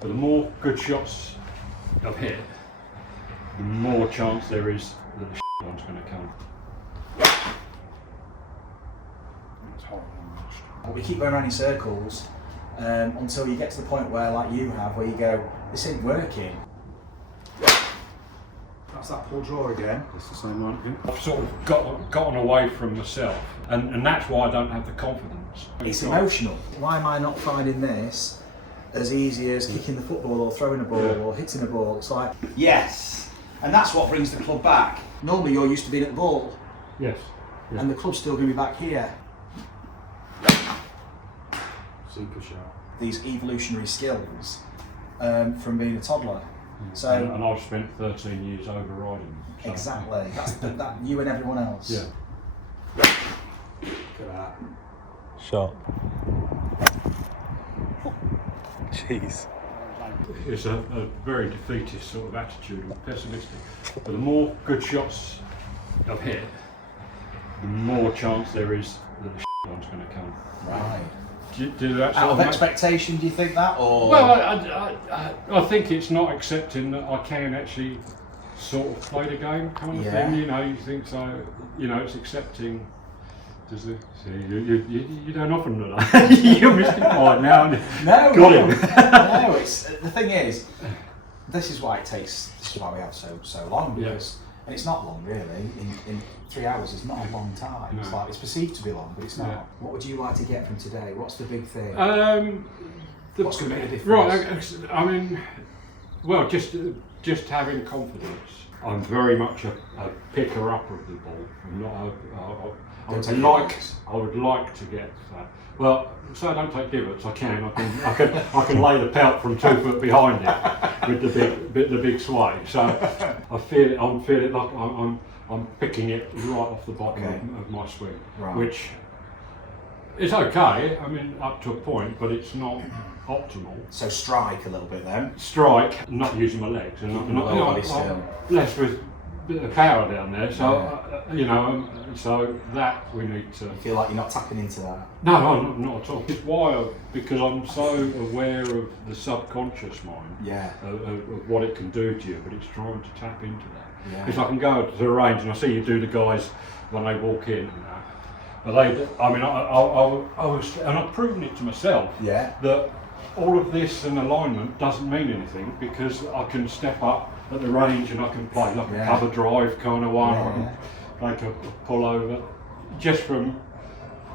But the more good shots I've hit, the more chance there is that the one's going to come. That's horrible. We keep going around in circles until you get to the point where, like you have, where you go, this ain't working. That's that pull draw again. It's the same one. I've sort of gotten away from myself, and that's why I don't have the confidence. It's emotional. Why am I not finding this as easy as kicking the football or throwing a ball or hitting a ball? It's like, yes, and that's what brings the club back. Normally you're used to being at the ball. Yes. Yeah. And the club's still going to be back here. Super shot. These evolutionary skills from being a toddler. So, and I've spent 13 years overriding them. So. Exactly. That's that you and everyone else. Yeah. Look at that. Shot. Jeez. It's a very defeatist sort of attitude, or pessimistic. But the more good shots I've hit, the more chance there is that the one's going to come. Right. Do that Out of expectation, do you think that, or? Well, I think it's not accepting that I can actually sort of play the game kind of thing. You know, you think so. You know, it's accepting. Does it? You don't often do that. You're mystified now. No, got no, him. no. It's the thing is, this is why it takes. This is why we have so long. Because, and it's not long really. In 3 hours is not a long time. No. It's like it's perceived to be long, but it's not. Yeah. What would you like to get from today? What's the big thing? What's going to make a difference? Right. I mean, well, just having confidence. I'm very much a picker up of the ball. I'm not I would like to get that. Well, so I don't take divots. I can lay the pelt from 2 foot behind it with the big sway. So I feel it. I'm feeling like I'm picking it right off the bottom of my swing, which is okay. I mean, up to a point, but it's not optimal. So strike a little bit then. Strike, not using my legs, and I'm blessed with a bit of power down there. So you know, so that we need to. You feel like you're not tapping into that? No, not at all. It's why, because I'm so aware of the subconscious mind, of what it can do to you, but it's trying to tap into that. Because I can go to the range and I see you do the guys when they walk in. But I was, and I've proven it to myself that all of this and alignment doesn't mean anything, because I can step up at the range and I can play like a cover drive kind of one, or I can make a pull over, just from,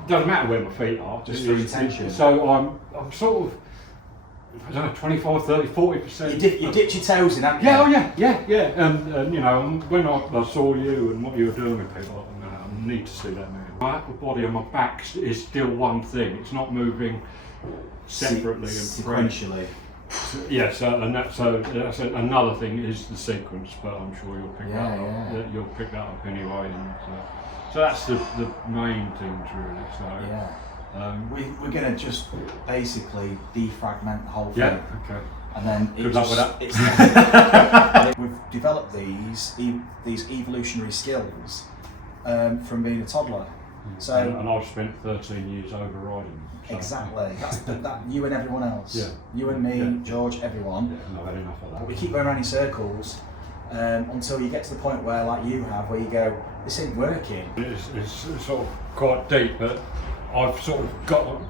doesn't matter where my feet are, just for intention. So I'm sort of, I don't know, 25, 30, 40%. You dipped your toes in, haven't you? Yeah. And you know, when I saw you and what you were doing with people, I need to see that move. My upper body and my back is still one thing. It's not moving separately and sequentially. Yes, and that's another thing is the sequence, but I'm sure you'll pick that up. You'll pick that up anyway. And so that's the main things really. So we're going to just basically defragment the whole thing. Yeah. Okay. And then good luck with that. We've developed these evolutionary skills from being a toddler. So and I've spent 13 years overriding them. So. Exactly. That's that you and everyone else. Yeah. You and me, George, everyone. Yeah, I've had enough of that. But we keep going around in circles until you get to the point where, like you have, where you go, this ain't working. It's sort of quite deep, but I've sort of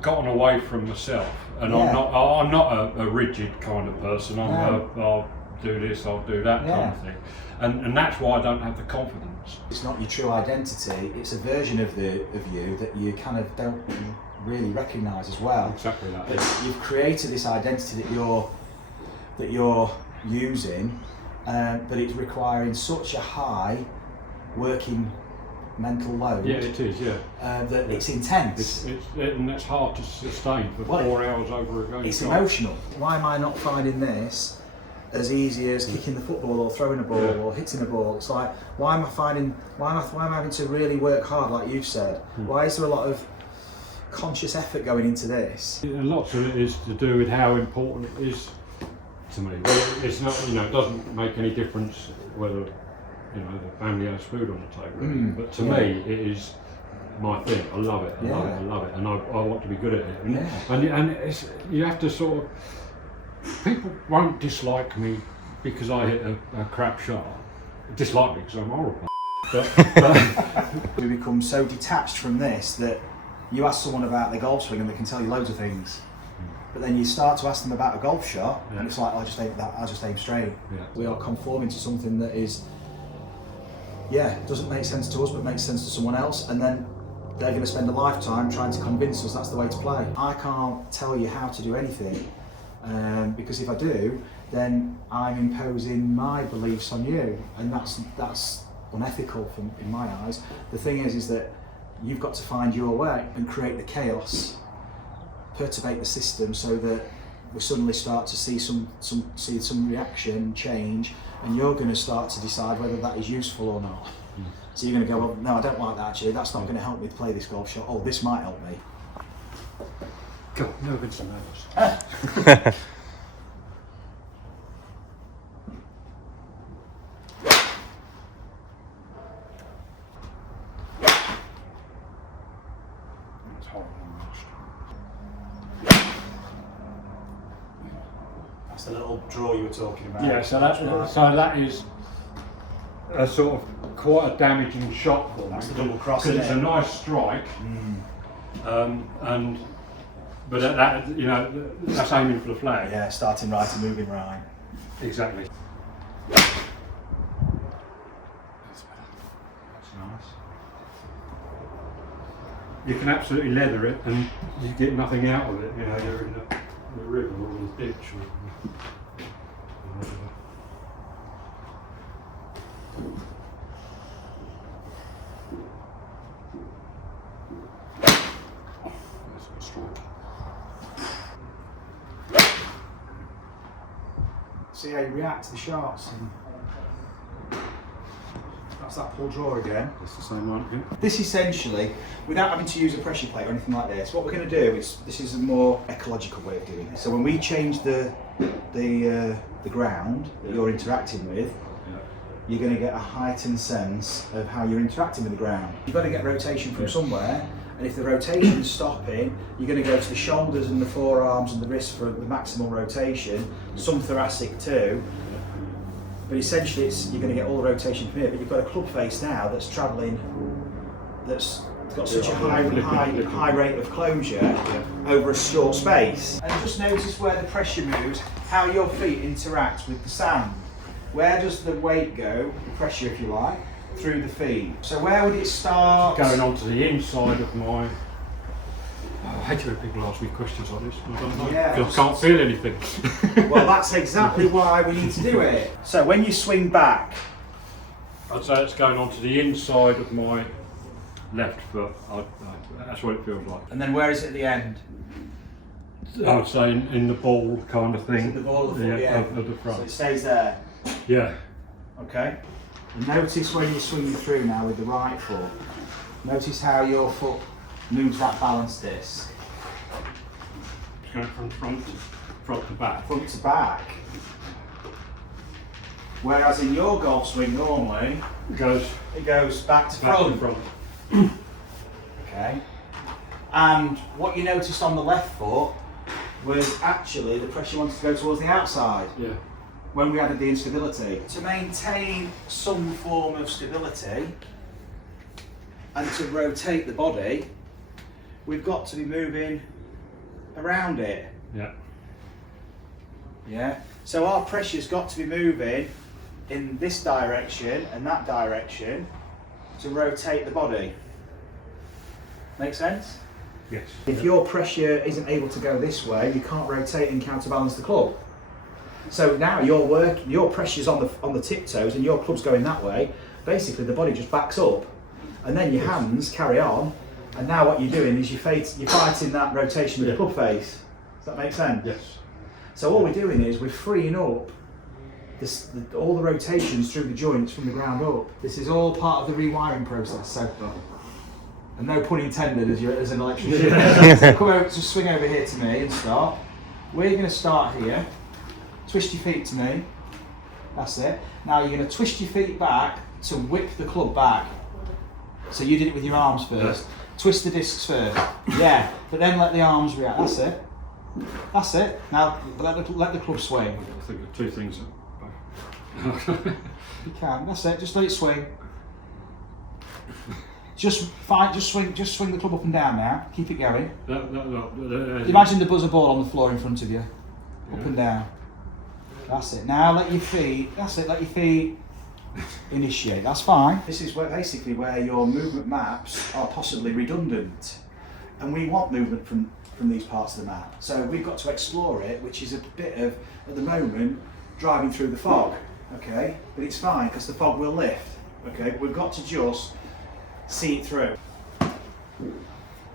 gotten away from myself, and I'm not a rigid kind of person. I'll do this, I'll do that kind of thing, and that's why I don't have the confidence. It's not your true identity. It's a version of you that you kind of don't really recognise as well. Exactly that. But you've created this identity that you're using, but it's requiring such a high working mental load. Yeah, it is. Yeah. That it's intense. And that's hard to sustain for 4 hours over a game. It's emotional. Why am I not finding this as easy as kicking the football or throwing a ball or hitting a ball? It's like, why am I having to really work hard, like you've said? Why is there a lot of conscious effort going into this? Lots of it is to do with how important it is to me. Well, it's not, it doesn't make any difference whether the family has food on the table. But to me, it is my thing. I love it. I love it, and I want to be good at it. And it's, you have to sort of people won't dislike me because I hit a crap shot. Dislike me because I'm horrible. But we become so detached from this that you ask someone about their golf swing and they can tell you loads of things. But then you start to ask them about a golf shot, and it's like, I just aim straight. Yeah. We are conforming to something that is, doesn't make sense to us, but makes sense to someone else, and then they're going to spend a lifetime trying to convince us that's the way to play. I can't tell you how to do anything, because if I do, then I'm imposing my beliefs on you, and that's unethical in my eyes. The thing is that you've got to find your way and create the chaos, perturbate the system so that we suddenly start to see some reaction change, and you're going to start to decide whether that is useful or not. So you're going to go, well, no, I don't like that actually, that's not going to help me to play this golf shot. Oh, this might help me. Go, no, Vincent, no. That's the little draw you were talking about. Yeah, so that is a sort of quite a damaging shot for me. That's the double cross, because it's a nice strike, but that's aiming for the flag. Yeah, starting right and moving right. Exactly. That's nice. You can absolutely leather it, and you get nothing out of it. You know, you're in the river or the ditch or whatever. See how you react to the shots. That's that pull draw again. It's the same one again. This essentially, without having to use a pressure plate or anything like this, what we're going to do is, this is a more ecological way of doing it. So when we change the ground that you're interacting with, you're going to get a heightened sense of how you're interacting with the ground. You've got to get rotation from somewhere, and if the rotation is stopping, you're going to go to the shoulders and the forearms and the wrists for the maximal rotation, some thoracic too. But essentially you're going to get all the rotation from here, but you've got a club face now that's travelling, that's got such a high rate of closure over a short space. And just notice where the pressure moves, how your feet interact with the sand. Where does the weight go, the pressure if you like, through the feet? So where would it start? Going on to the inside of my... I hate it when people ask me questions like this. I don't know, because I can't feel anything. Well, that's exactly why we need to do it. So when you swing back, I'd say it's going on to the inside of my left foot. That's what it feels like. and then where is it at the end? I would say in the ball kind of thing. The ball of the foot, of the front. So it stays there. Yeah. Okay. And notice when you're swinging through now with the right foot, notice how your foot moves that balance disc. It's going from front to back. Front to back. Whereas in your golf swing normally, it goes back to front. Okay. And what you noticed on the left foot was actually the pressure wanted to go towards the outside. Yeah. When we added the instability. To maintain some form of stability and to rotate the body, we've got to be moving around it. Yeah. Yeah. So our pressure's got to be moving in this direction and that direction to rotate the body. Make sense? Yes. If your pressure isn't able to go this way, you can't rotate and counterbalance the club. So now your pressure's on the tiptoes and your club's going that way. Basically, the body just backs up, and then your hands carry on. And now what you're doing is you're fighting that rotation with the club face. Does that make sense? Yes. So all we're doing is we're freeing up all the rotations through the joints from the ground up. This is all part of the rewiring process. So, and no pun intended as an electrician. So come over, just swing over here to me and start. We're going to start here. Twist your feet to me. That's it. Now you're going to twist your feet back to whip the club back. So you did it with your arms first. Twist the discs first. Yeah, but then let the arms react. That's it. That's it. Now let the club swing. I think of two things. You can. That's it. Just let it swing. Just swing the club up and down now. Keep it going. Imagine the buzzer ball on the floor in front of you. Up and down. That's it. Now let your feet. That's it. Let your feet initiate. That's fine. This is basically where your movement maps are possibly redundant, and we want movement from these parts of the map. So we've got to explore it, which is a bit of, at the moment, driving through the fog. Okay, but it's fine because the fog will lift. Okay, but we've got to just see it through.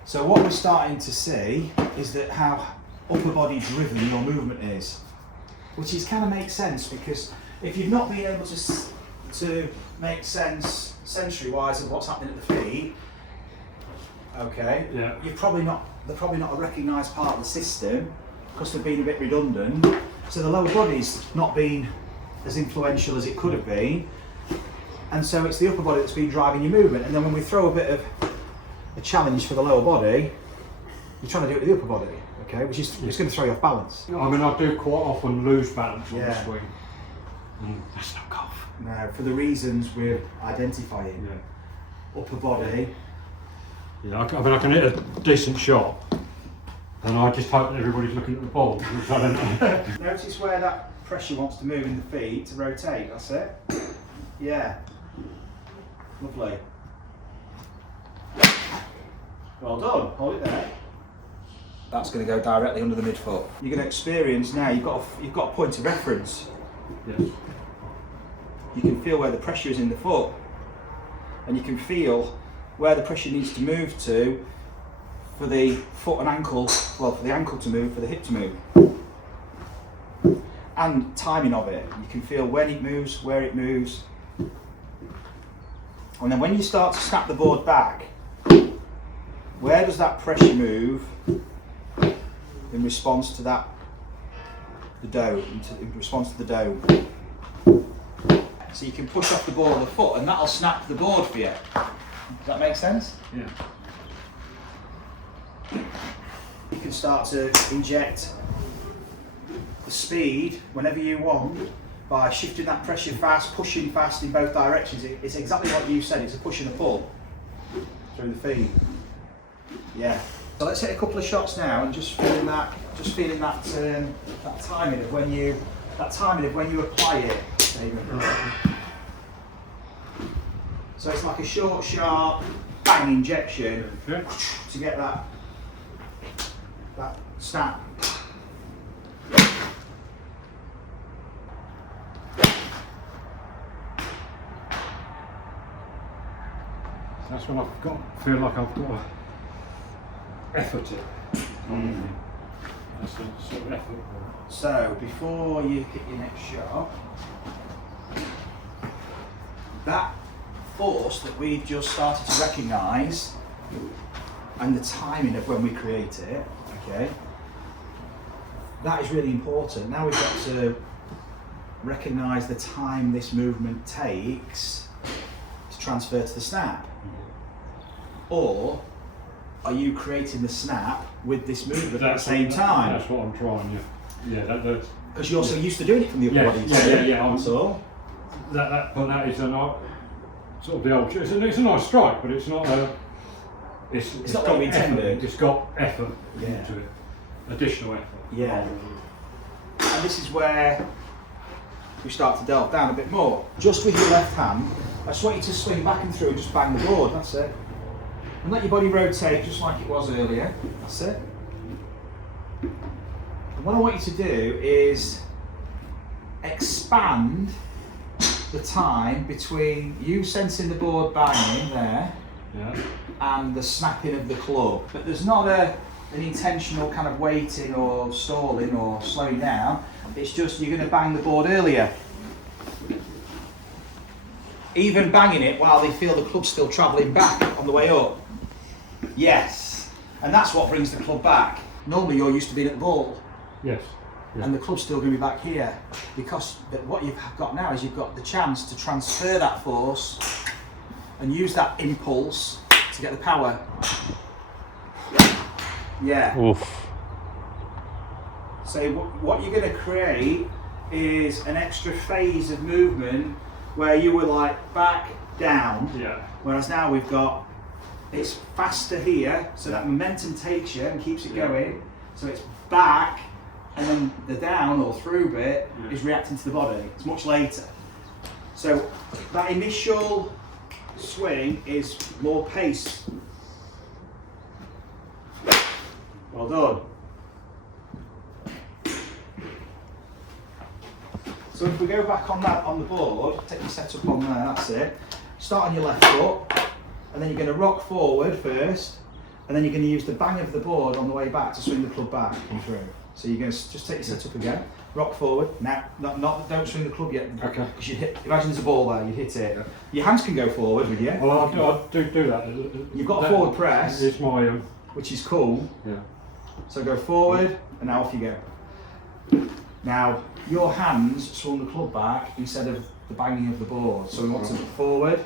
So what we're starting to see is that how upper body driven your movement is, which is kind of makes sense, because if you've not been able to make sense sensory wise of what's happening at the feet, okay, yeah, they're probably not a recognised part of the system because they've been a bit redundant. So the lower body's not been as influential as it could have been, and so it's the upper body that's been driving your movement. And then when we throw a bit of a challenge for the lower body, you're trying to do it with the upper body, okay, which is it's going to throw you off balance. I mean, I do quite often lose balance on the swing. That's not golf. No, for the reasons we're identifying. Yeah. Upper body. Yeah, I mean, I can hit a decent shot, and I just hope that everybody's looking at the ball, which I don't know. Notice where that pressure wants to move in the feet to rotate. That's it. Yeah. Lovely. Well done. Hold it there. That's going to go directly under the midfoot. You're going to experience now. You've got a point of reference. Yes. You can feel where the pressure is in the foot, and you can feel where the pressure needs to move to for the foot and ankle. Well, for the ankle to move, for the hip to move, and timing of it. You can feel when it moves, where it moves, and then when you start to snap the board back, where does that pressure move in response to that, the dome, in response to the dome. So you can push off the ball with the foot, and that'll snap the board for you. Does that make sense? Yeah. You can start to inject the speed whenever you want by shifting that pressure fast, pushing fast in both directions. It's exactly what you said. It's a push and a pull through the feet. Yeah. So let's hit a couple of shots now, and just feeling that timing of when you apply it. So it's like a short, sharp, bang injection to get that snap. That's when feel like I've got to effort it. That's the sort of effort. So before you hit your next shot, that force that we've just started to recognise and the timing of when we create it, okay, that is really important. Now we've got to recognise the time this movement takes to transfer to the snap. Or are you creating the snap with this movement at the same time? That's what I'm trying, yeah. Because you're so used to doing it from the upper body. Yeah. That's all. That is a nice, sort of the old. It's a nice strike, but it's not a. It's not what we intended. It's got effort into it, additional effort. Yeah. And this is where we start to delve down a bit more. Just with your left hand, I just want you to swing back and through and just bang the board. That's it. And let your body rotate just like it was earlier. That's it. And what I want you to do is expand the time between you sensing the board banging there and the snapping of the club. But there's not an intentional kind of waiting or stalling or slowing down. It's just you're going to bang the board earlier. Even banging it while they feel the club still travelling back on the way up. Yes, and that's what brings the club back. Normally you're used to being at the ball. Yes. Yeah. And the club's still going to be back here, because what you've got now is you've got the chance to transfer that force and use that impulse to get the power. Yeah. Oof. So what you're going to create is an extra phase of movement where you were like back, down. Yeah. Whereas now we've got, it's faster here, so that momentum takes you and keeps it going. So it's back, and then the down or through bit is reacting to the body. It's much later. So that initial swing is more pace. Well done. So if we go back on that on the board, take your setup on there, that's it. Start on your left foot, and then you're going to rock forward first, and then you're going to use the bang of the board on the way back to swing the club back and through. So you're going to just take your setup again, rock forward. Now, don't swing the club yet, okay? Because you hit. Imagine there's a ball there, you hit it. Your hands can go forward with you. Well, I'll do that. You've got a forward press. It's my which is cool. Yeah. So go forward, and now off you go. Now your hands swung the club back instead of the banging of the board. So we want to look forward,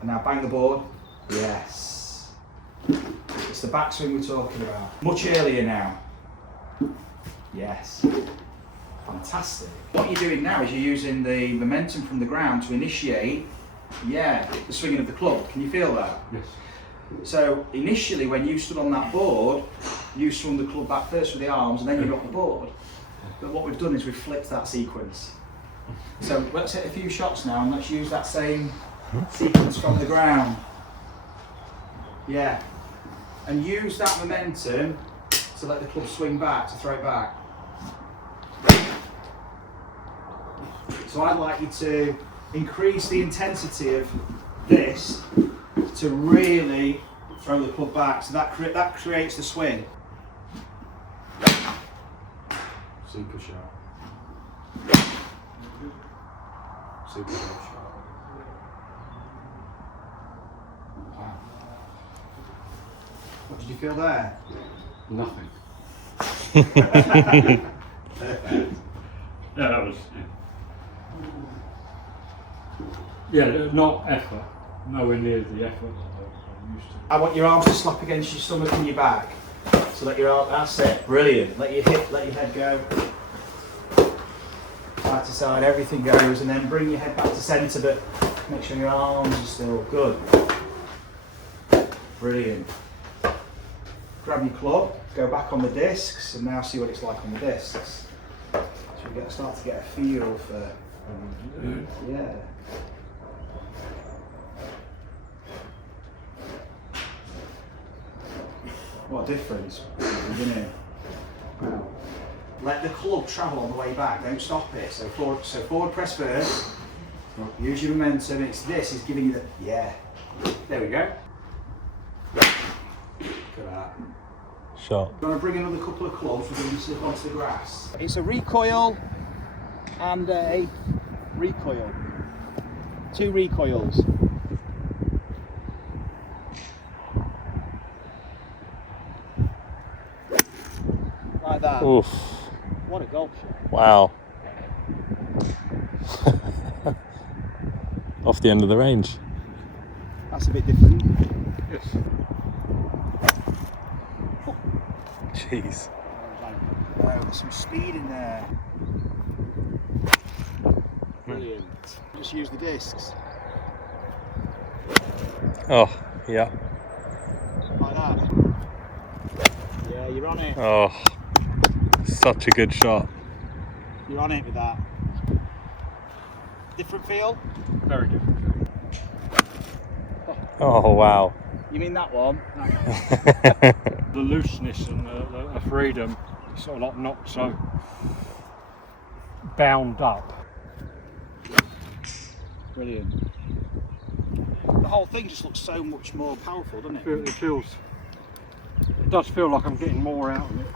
and now bang the board. Yes. It's the backswing we're talking about. Much earlier now. Yes. Fantastic. What you're doing now is you're using the momentum from the ground to initiate, the swinging of the club. Can you feel that? Yes. So initially when you stood on that board, you swung the club back first with the arms and then you rocked the board. But what we've done is we've flipped that sequence. So let's hit a few shots now and let's use that same sequence from the ground. Yeah. And use that momentum to let the club swing back, to throw it back. So I'd like you to increase the intensity of this to really throw the club back. So that creates the swing. Super sharp. Super sharp. Wow. What did you feel there? Nothing. Yeah, that was. Yeah, not effort. Nowhere near the effort I'm used to. I want your arms to slap against your stomach and your back. So let your arm. That's it. Brilliant. Let your head go. Side to side, everything goes, and then bring your head back to centre, but make sure your arms are still good. Brilliant. Grab your club, go back on the discs, and now see what it's like on the discs. So we start to get a feel for, yeah. What a difference, isn't it? Wow. Let the club travel on the way back, don't stop it. So forward press first, use your momentum, this is giving you the, there we go. Look at that. Shot. I'm going to bring another couple of clubs, we're going to slip onto the grass. It's a recoil and a recoil. 2 recoils. Like that. Oof. What a golf shot. Wow. Off the end of the range. That's a bit different. Yes. Jeez. Oh, there's some speed in there. Brilliant. Just use the discs. Oh, yeah. Like that. Yeah, you're on it. Oh, such a good shot. You're on it with that. Different feel? Very different. Oh, wow. You mean that one? The looseness and the freedom, sort of like not so bound up. Brilliant. The whole thing just looks so much more powerful, doesn't it? It does feel like I'm getting more out of it.